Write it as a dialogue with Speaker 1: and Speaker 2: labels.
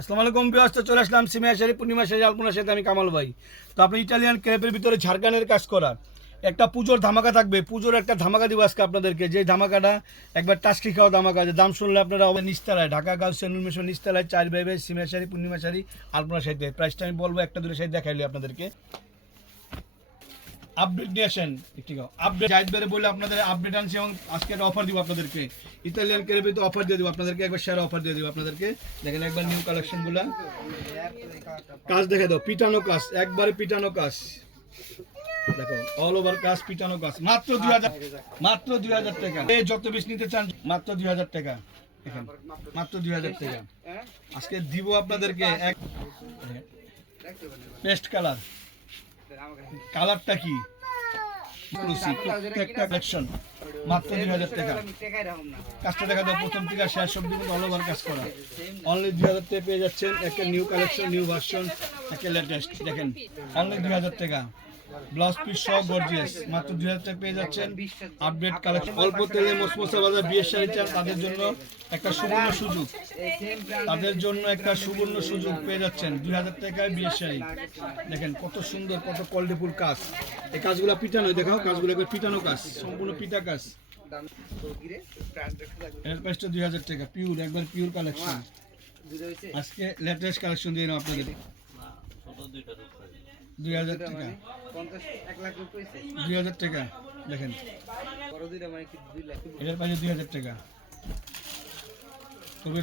Speaker 1: আসসালামু আলাইকুম বিয়াস তো চলে আসলাম সিমিয়া শাড়ি, পূর্ণিমা শাড়ি, আলপনা সাথে আমি কামাল ভাই। তো আপনি ইটালিয়ান ক্রেপের ভিতরে ঝাড়খানের কাজ করা একটা পুজোর ধামাকা থাকবে। পুজোর একটা ধামাকা দিব আজকে আপনাদেরকে। যে ধামাকাটা একবার টাস্কি খাওয়া ধামাকা যে দাম শুনলে আপনারা হবে নিস্তালায়, ঢাকা গার্লস সেনুলমেশন নিস্তালায়, চার ভাই ভাই, সিমিয়া শাড়ি, পূর্ণিমা শাড়ি, আলপনা শাড়িতে। প্রাইসটা আমি বলব একটা দুটো শাড়ি দেখাইলি আপনাদেরকে। আপডেট নিয়ে আসেন ঠিক আছে আপডেট জাহিদ বেড়ে বলে আপনাদের আপডেট আনছি এবং আজকে একটা অফার দিব আপনাদেরকে। ইতালিয়ান ক্রেপে অফার দিয়ে দিব, আপনাদেরকে একবার সেরা অফার দিয়ে দিব আপনাদেরকে। দেখেন একবার নিউ কালেকশন কালেকশনগুলো কাজ দেখে দাও, পিটানো কাজ, একবারে পিটানো কাজ। দেখো অল ওভার কাজ, পিটানো কাজ। মাত্র দুই হাজার মাত্র দুই হাজার টাকা। এই যত বেশ নিতে চান, মাত্র দুই হাজার টাকা। মাত্র দুই হাজার টাকা। আজকে দিব আপনাদেরকে এক পেস্ট কালার। কালারটা কি? প্রত্যেকটা মাত্র দুই হাজার কাজটা দেখা যায় প্রথম থেকে শেষ ওভার কাজ দুই হাজার পেয়ে যাচ্ছেন একটা নিউ কালেকশন নিউ ভার্সন একটা লেটেস্ট দেখেন। অনলি দুই হাজার টাকা। ব্লাউজ পিস সহ গর্জিয়াস মাত্র দুই হাজার টাকা পেয়ে যাচ্ছেন। আপডেট কালেকশন অল্প তেলে মসমসা বাজার বিয়ের শাড়ি চান তাদের জন্য একটা সুবর্ণ সুযোগ। তাদের জন্য একটা সুবর্ণ সুযোগ পেয়ে যাচ্ছেন। দুই হাজার টাকায় বিয়ের শাড়ি। দেখেন কত সুন্দর কত কোয়ালিটিফুল কাজ। এই কাজগুলো পিটানো দেখাও কাজগুলো একবার পিটানো কাজ। সম্পূর্ণ পিটা কাজ। এর প্রাইসটা দুই হাজার টাকা পিওর একবার পিওর কালেকশন আজকে লেটেস্ট কালেকশন দিয়ে নাও আপনাদের। দুই হাজার টাকা। দুই হাজার টাকা দেখেন। এটার প্রাইস দুই হাজার টাকা। তবে